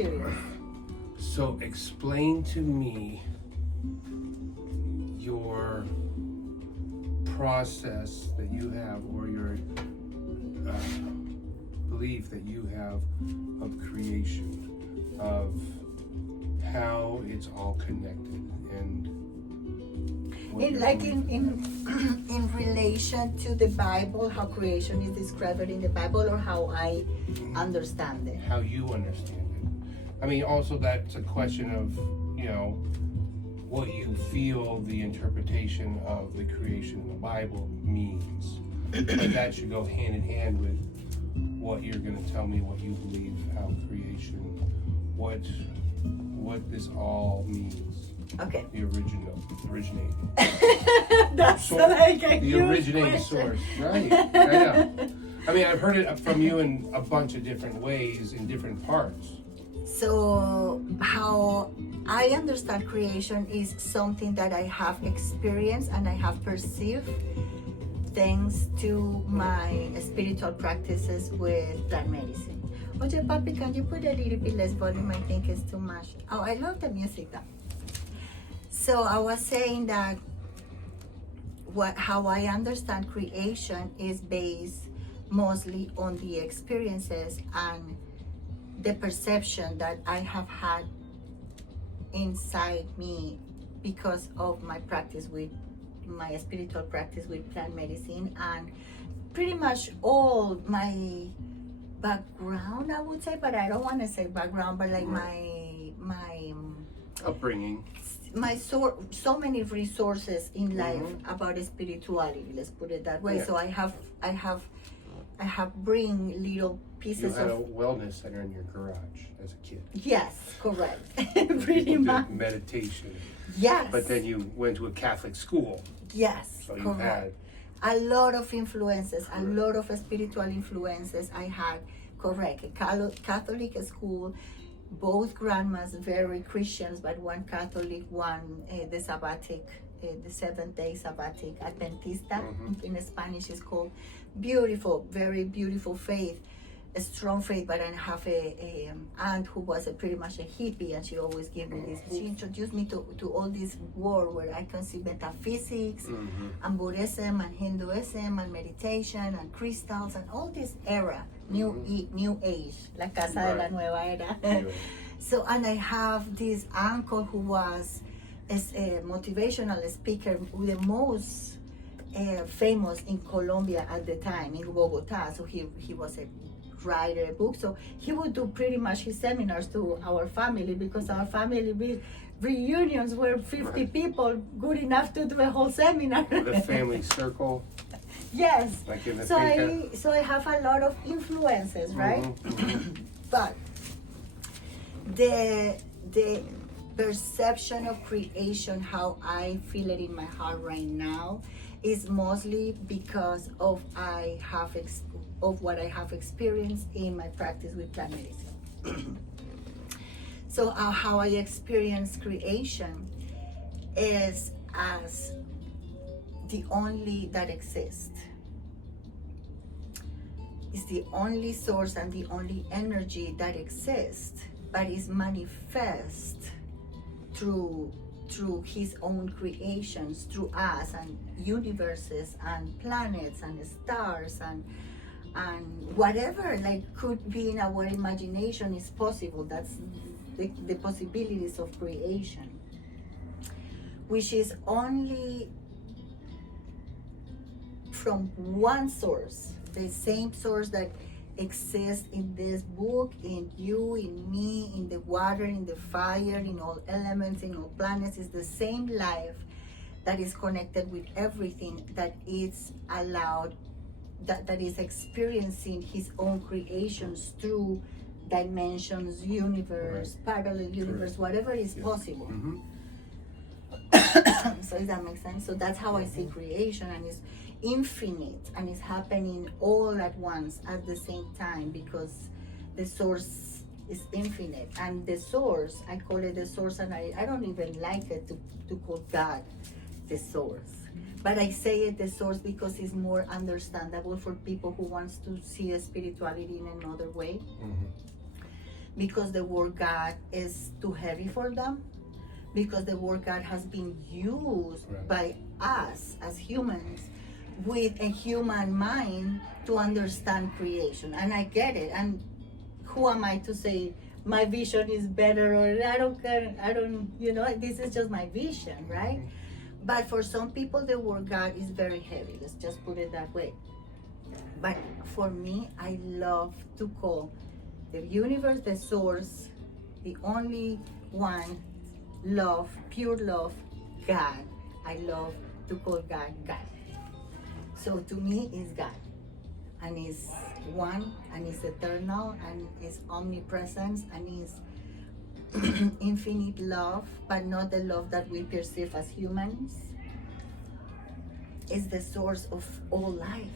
curious. So explain to me your process that you have, or your belief that you have of creation, of how it's all connected, and in relation to the Bible, how creation is described in the Bible, or how I understand it. How you understand it. I mean, also that's a question of, what you feel the interpretation of the creation in the Bible means. But that should go hand in hand with what you're going to tell me, what you believe, how creation, what this all means. Okay. The originating. That's like a the originating source, right? I know. I mean, I've heard it from you in a bunch of different ways, in different parts. So how I understand creation is something that I have experienced and I have perceived thanks to my spiritual practices with plant medicine. Oye, papi, can you put a little bit less volume? I think it's too much. Oh, I love the music though. So I was saying that how I understand creation is based mostly on the experiences and the perception that I have had inside me because of my spiritual practice with plant medicine, and pretty much all my background, I would say, but I don't want to say background, but like my upbringing, so many resources in life about spirituality, let's put it that way. Yeah. So I have bring little pieces you had of a wellness center in your garage as a kid. Yes, correct. Where Pretty people much. did meditation. Yes. But then you went to a Catholic school. Yes, So you correct. A lot of influences, a lot of spiritual influences I had, correct. A Catholic school, both grandmas very Christians, but one Catholic, one the sabbatic, the Seventh-day Sabbatic Adventista, in Spanish is called. Beautiful, very beautiful faith, a strong faith. But I have a aunt who was pretty much a hippie, and she always gave me this. She introduced me to all this world where I can see metaphysics and Buddhism and Hinduism and meditation and crystals and all this era, new age, la casa de la nueva era. So, and I have this uncle who was a motivational speaker, the most famous in Colombia at the time, in Bogota. So he was a writer, a book. So he would do pretty much his seminars to our family, because our family reunions were 50 people, good enough to do a whole seminar. The family circle. Yes. Like in the so I have a lot of influences, right? But the perception of creation, how I feel it in my heart right now, is mostly because of what I have experienced in my practice with plant medicine. So how I experience creation is as the only that exists. It's the only source and the only energy that exists, but is manifest through his own creations, through us and universes and planets and stars and whatever could be in our imagination is possible. That's the possibilities of creation, which is only from one source, the same source that exists in this book, in you, in me, in the water, in the fire, in all elements, in all planets. Is the same life that is connected with everything, that is allowed, that is experiencing his own creations through dimensions, universe, parallel universe, whatever is possible. So does that make sense? So that's how I see creation, and it's infinite, and it's happening all at once at the same time, because the source is infinite. And the source, I call it the source, and I don't even like it to call God the source, but I say it the source because it's more understandable for people who wants to see a spirituality in another way. because the word God is too heavy for them, because the word God has been used by us as humans with a human mind to understand creation. And I get it. And who am I to say my vision is better, or I don't, this is just my vision, right? But for some people, the word God is very heavy. Let's just put it that way. But for me, I love to call the universe, the source, the only one, love, pure love, God. I love to call God, God. So to me, is God. And is one, and is eternal, and is omnipresence, and is infinite love, but not the love that we perceive as humans. Is the source of all life.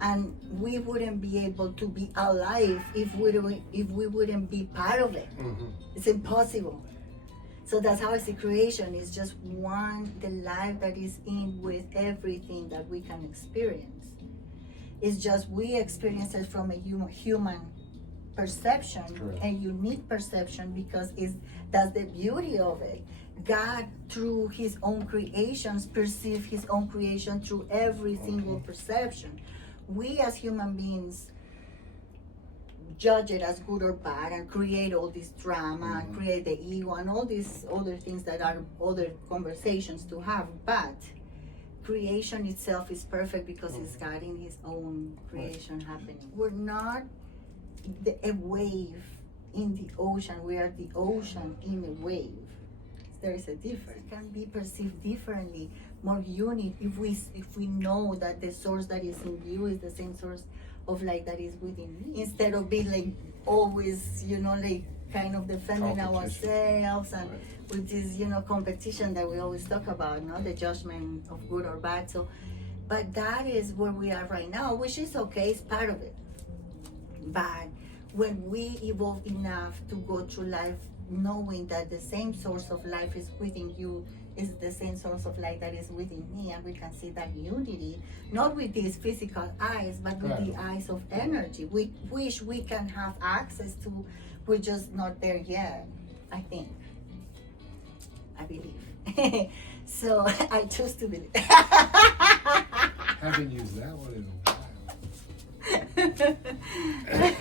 And we wouldn't be able to be alive if we wouldn't be part of it. Mm-hmm. It's impossible. So that's how I see creation. Is just one, the life that is in with everything that we can experience. It's just we experience it from a human perception, a unique perception, because that's the beauty of it. God, through his own creations, perceive his own creation through every single perception. We as human beings judge it as good or bad and create all this drama and create the ego and all these other things that are other conversations to have. But creation itself is perfect because it's God in his own creation happening. We're not a wave in the ocean. We are the ocean in a wave. There is a difference. It can be perceived differently, more unique, if we know that the source that is in you is the same source of light that is within me. Instead of being like always, like kind of defending ourselves and with this, competition that we always talk about, the judgment of good or bad. So, but that is where we are right now, which is okay, it's part of it. But when we evolve enough to go through life knowing that the same source of life is within you, is the same source of light that is within me, and we can see that unity, not with these physical eyes, but with the eyes of energy, which we can have access to. We're just not there yet, I think. I believe. So I choose to believe. Haven't used that one in a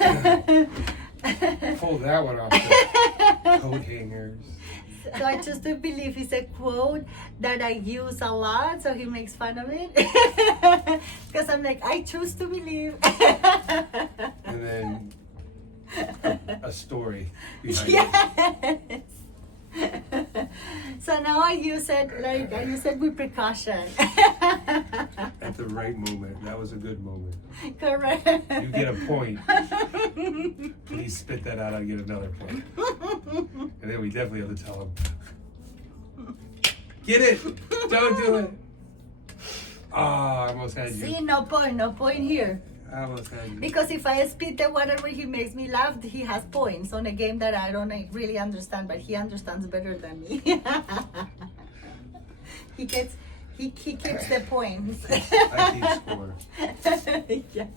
while. Pull that one off the coat hangers. So I choose to believe is a quote that I use a lot, so he makes fun of it. Because I'm like, I choose to believe. And then a story behind it. So now I use it with precaution. At the right moment. That was a good moment. Correct. You get a point. When he spit that out, I get another point. And then we definitely have to tell him, get it! Don't do it! I almost had you. See, no point here. I almost had you. Because if I spit the whatever he makes me laugh, he has points on a game that I don't really understand, but he understands better than me. He keeps the points. I keep score. Yes.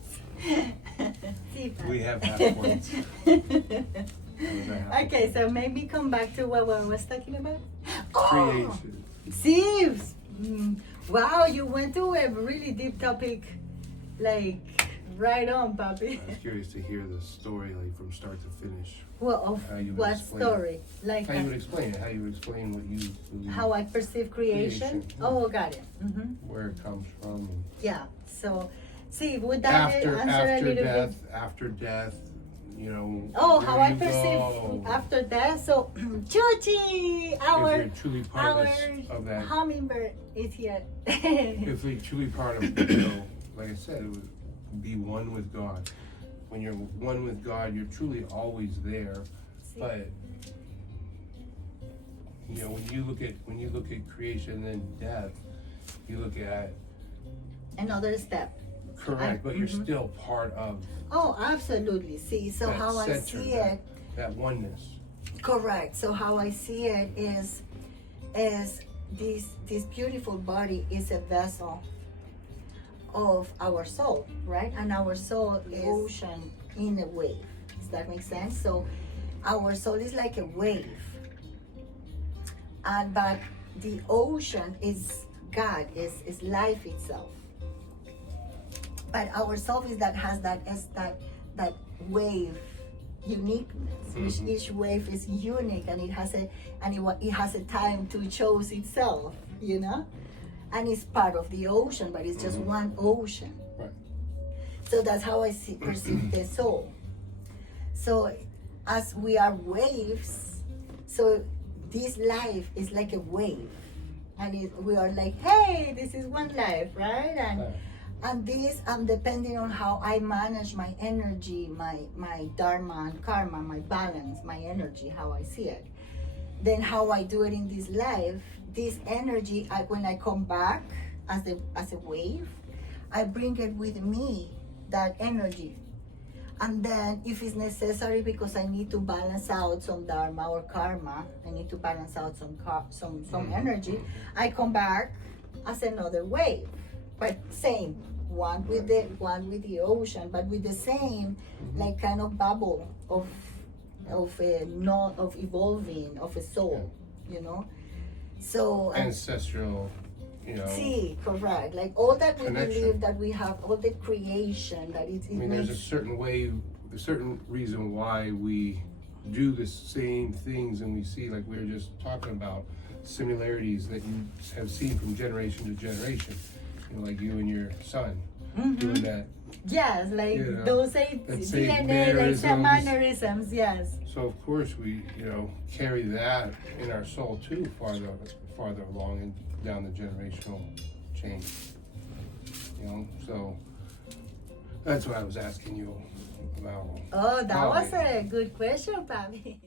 We have half points. Okay, so maybe come back to what I was talking about. Creation. See, wow, you went to a really deep topic, like right on, papi. I was curious to hear the story, like from start to finish. Well, of what story? Like how you would explain it? How you would explain what you believe? How I perceive creation? Oh, got it. Mm-hmm. Where it comes from. Yeah. So, see, would that answer a little bit? After death, Oh, how I perceive after death. So, Chuchi, if you're truly part of that hummingbird is here. If we're truly part of, like I said, it would be one with God. When you're one with God, you're truly always there. But when you look at creation and death, you look at another step. Correct, but you're still part of. Oh, absolutely. See, so how I see it. That oneness. Correct. So how I see it is this beautiful body is a vessel of our soul, right? And our soul is ocean in a wave. Does that make sense? So our soul is like a wave, and but the ocean is God, is life itself. But our soul is that has that wave uniqueness, which each wave is unique, and it has a time to choose itself, you know, and it's part of the ocean, but it's just one ocean. Right. So that's how I perceive the soul. So as we are waves, so this life is like a wave, and we are like, hey, this is one life, right? And this, depending on how I manage my energy, my dharma and karma, my balance, my energy, how I see it, then how I do it in this life, this energy, when I come back as a wave, I bring it with me, that energy. And then if it's necessary, because I need to balance out some dharma or karma, I need to balance out some energy, I come back as another wave. But same, one with the ocean, but with the same like kind of bubble of evolving of a soul, you know. So ancestral, you know. See, correct. Like all that we Connection. believe that we have, all the creation that it I mean, there's a certain way, a certain reason why we do the same things, and we see, like we were just talking about, similarities that you have seen from generation to generation. You know, like you and your son doing that. Yes, like You know, those let's say DNA, like some mannerisms. mannerisms, yes. So of course we, you know, carry that in our soul too, farther along and down the generational chain. You know, so that's what I was asking you about. Oh, that was Bobby. a good question, Bobby.